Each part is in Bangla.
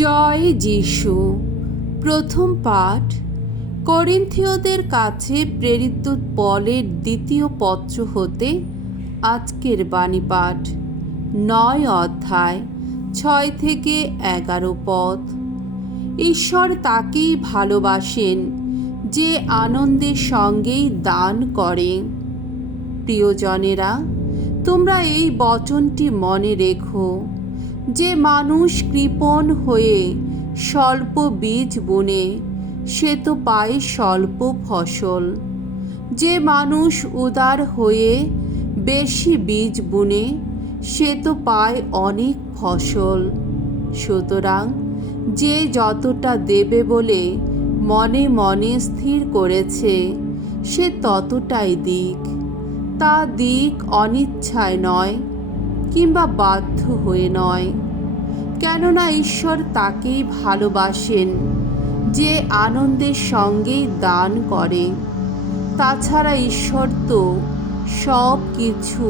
জয় যিশু। প্রথম পাঠ করিন্থীয়দের কাছে প্রেরিত পলের দ্বিতীয় পত্র হতে আজকের বাণী পাঠ 9 অধ্যায় 6 থেকে 11 পদ। ঈশ্বর তাকেই ভালোবাসেন যে আনন্দের সঙ্গেই দান করে। প্রিয়জনেরা, তোমরা এই বচনটি মনে রেখো যে মানুষ কৃপণ হয়ে স্বল্প বীজ বুনে সে তো পায় স্বল্প ফসল। যে মানুষ উদার হয়ে বেশি বীজ বুনে সে তো পায় অনেক ফসল। সুতরাং যে যতটা দেবে বলে মনে মনে স্থির করেছে সে ততটাই দিক। তা দিক অনিচ্ছায় নয় কিংবা বাধ্য হয়ে নয়, কেননা ঈশ্বর তাকেই ভালোবাসেন যে আনন্দের সঙ্গেই দান করে। তাছাড়া ঈশ্বর তো সব কিছু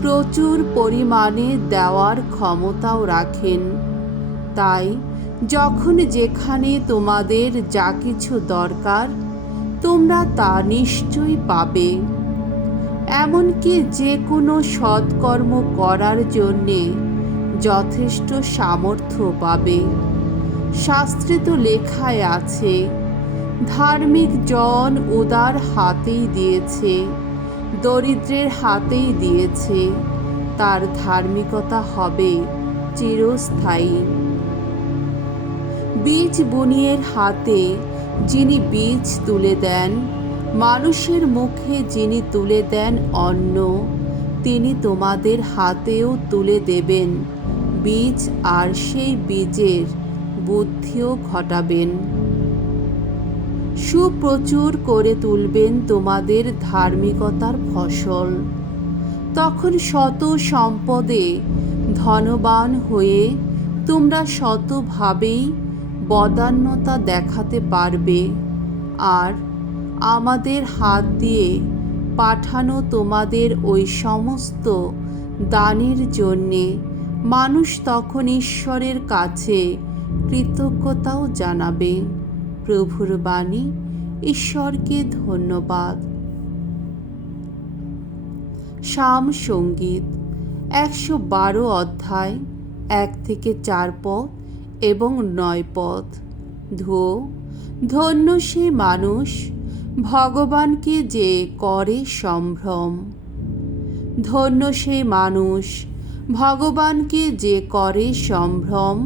প্রচুর পরিমাণে দেওয়ার ক্ষমতাও রাখেন। তাই যখন যেখানে তোমাদের যা কিছু দরকার তোমরা তা নিশ্চয়ই পাবে, এমনকি যে কোনো সৎকর্ম করার জন্যে যথেষ্ট সামর্থ্য পাবে। শাস্ত্রে তো লেখায় আছে, ধার্মিক জন উদার হাতেই দিয়েছে, দরিদ্রের হাতেই দিয়েছে, তার ধার্মিকতা হবে চিরস্থায়ী। বীজ বুনিয়ের হাতে যিনি বীজ তুলে দেন, মানুষের মুখে যিনি তুলে দেন অন্ন, তিনি তোমাদের হাতেও তুলে দেবেন বীজ, আর সেই বীজের বুদ্ধিও ঘটাবেন। সুপ্রচুর করে তুলবেন তোমাদের ধার্মিকতার ফসল। তখন শত সম্পদে ধনবান হয়ে তোমরা শতভাবেই বদান্যতা দেখাতে পারবে। আর আমাদের হাত দিয়ে পাঠানো তোমাদের ওই সমস্ত দানের জন্যে মানুষ তখন ঈশ্বরের কাছে কৃতজ্ঞতাও জানাবে। প্রভুর বাণী। ঈশ্বরকে ধন্যবাদ। সাম সঙ্গীত 112 অধ্যায় 1 থেকে 4 পদ এবং 9 পদ। ধন্য সে মানুষ ভগবানকে যে করে সম্ভ্রম। ধন্য সে মানুষ ভগবানকে যে করে সম্ভ্রম,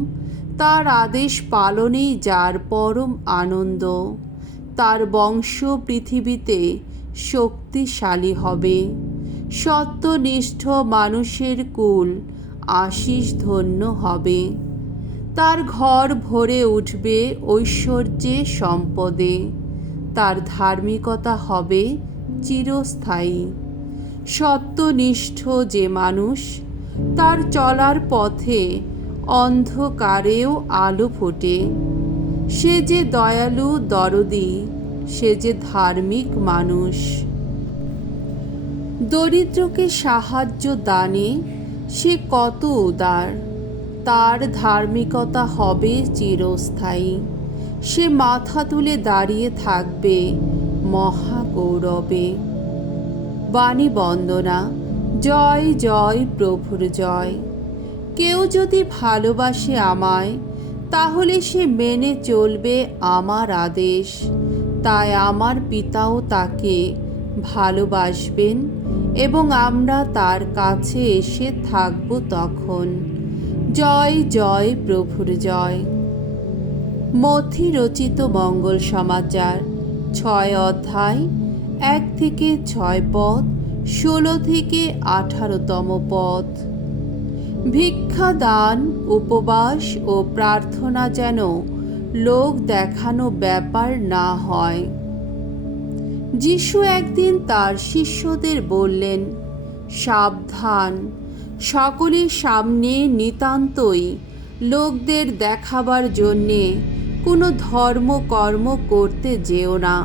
তার আদেশ পালনেই যার পরম আনন্দ। তার বংশ পৃথিবীতে শক্তিশালী হবে। সত্যনিষ্ঠ মানুষের কুল আশিস ধন্য হবে। তার ঘর ভরে উঠবে ঐশ্বর্যে সম্পদে। তার ধার্মিকতা হবে চিরস্থায়ী। সত্যনিষ্ঠ যে মানুষ, তার চলার পথে অন্ধকারেও আলো ফোটে। সে যে দয়ালু দরদি, সে যে ধার্মিক মানুষ। দরিদ্রকে সাহায্য দানে সে কত উদার। তার ধার্মিকতা হবে চিরস্থায়ী। সে মাথা তুলে দাঁড়িয়ে থাকবে মহা গৌরবে। বাণী বন্দনা। জয় জয় প্রভুর জয়। কেউ যদি ভালোবাসে আমায়, তাহলে সে মেনে চলবে আমার আদেশ। তাই আমার পিতাও তাকে ভালোবাসবেন এবং আমরা তার কাছে এসে থাকব তখন। জয় জয় প্রভুর জয়। মথি রচিত মঙ্গল সমাচার 6 অধ্যায় 1 থেকে 6 পদ, 16 থেকে 18তম পদ। ভিক্ষা দান, উপবাস ও প্রার্থনা যেন লোক দেখানো ব্যাপার না হয়। যিশু একদিন তার শিষ্যদের বললেন, সাবধান, সকলের সামনে নিতান্তই লোকদের দেখাবার জন্যে কোনো ধর্মকর্ম করতে যেও না।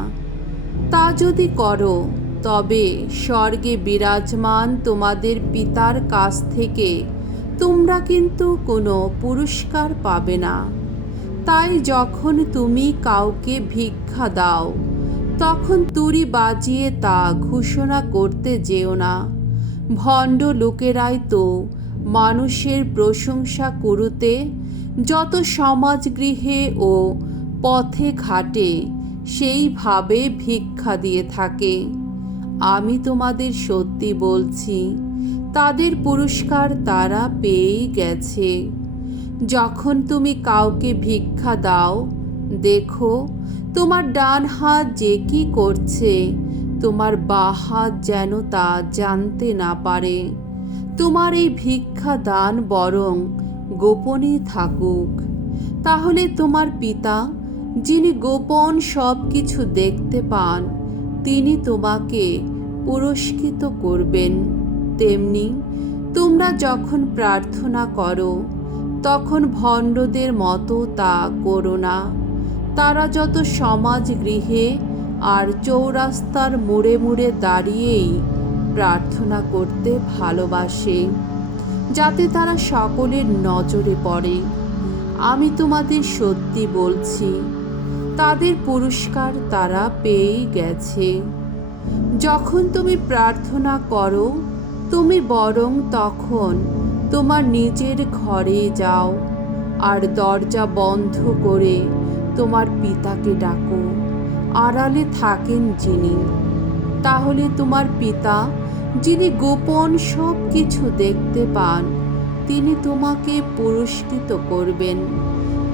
তা যদি করো তবে স্বর্গে বিরাজমান তোমাদের পিতার কাছ থেকে তোমরা কিন্তু কোনো পুরস্কার পাবে না। তাই যখন তুমি কাউকে ভিক্ষা দাও, তখন তুড়ি বাজিয়ে তা ঘোষণা করতে যেও না। ভণ্ড লোকেরাই তো মানুষের প্রশংসা করতে যত সমাজগৃহে ও পথে ঘাটে সেইভাবে ভিক্ষা দিয়ে থাকে। আমি তোমাদের সত্যি বলছি, তাদের পুরস্কার তারা পেয়েই গেছে। যখন তুমি কাউকে ভিক্ষা দাও, দেখো তোমার ডান হাত যে কি করছে, তোমার বাঁ হাত যেন তা জানতে না পারে। তোমার এই ভিক্ষা দান বরং গোপনে থাকুক। তাহলে তোমার পিতা, যিনি গোপন সব কিছু দেখতে পান, তিনি তোমাকে পুরস্কৃত করবেন। তেমনি তোমরা যখন প্রার্থনা করো, তখন ভণ্ডদের মতো তা করো না। তারা যত সমাজগৃহে আর চৌরাস্তার মোড়ে মোড়ে দাঁড়িয়েই প্রার্থনা করতে ভালোবাসে, যাতে তারা সকলের নজরে পড়ে। আমি তোমাদের সত্যি বলছি, তাদের পুরস্কার তারা পেয়েই গেছে। যখন তুমি প্রার্থনা করো, তুমি বরং তখন তোমার নিজের ঘরে যাও আর দরজা বন্ধ করে তোমার পিতাকে ডাকো, আড়ালে থাকেন যিনি। তাহলে তোমার পিতা, যিনি গোপন সব কিছু দেখতে পান, তিনি তোমাকে পুরস্কৃত করবেন।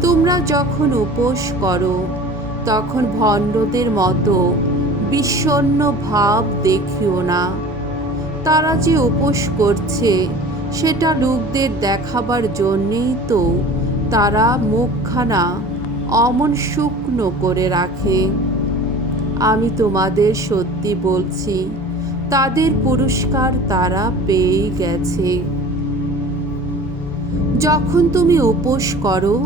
তোমরা যখন উপোস করো, তখন ভণ্ডদের মতো বিষণ্ণ ভাব দেখিও না। তারা যে উপোস করছে, সেটা লোকদের দেখাবার জন্যেই তো তারা মুখখানা অমন শুকনো করে রাখে। আমি তোমাদের সত্যি বলছি, তাদের পুরস্কার তারা পেয়ে গেছে। যখন তুমি উপোস করো,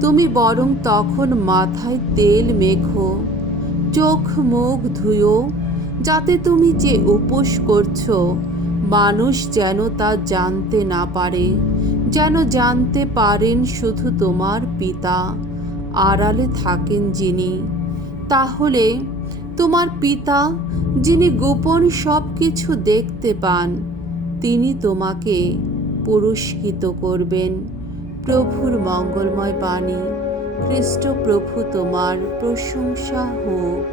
তুমি বরং তখন মাথায় তেল মেখো, চোখ মুখ ধুয়ো, যাতে তুমি যে উপোস করছো মানুষ যেন তা জানতে না পারে। যেন জানতে পারেন শুধু তোমার পিতা, আড়ালে থাকেন যিনি। তাহলে তোমার পিতা, যিনি গোপন সব কিছু দেখতে পান, তিনি তোমাকে পুরস্কৃত করবেন। প্রভুর মঙ্গলময় বাণী। খ্রিস্ট প্রভু তোমার প্রশংসা হোক।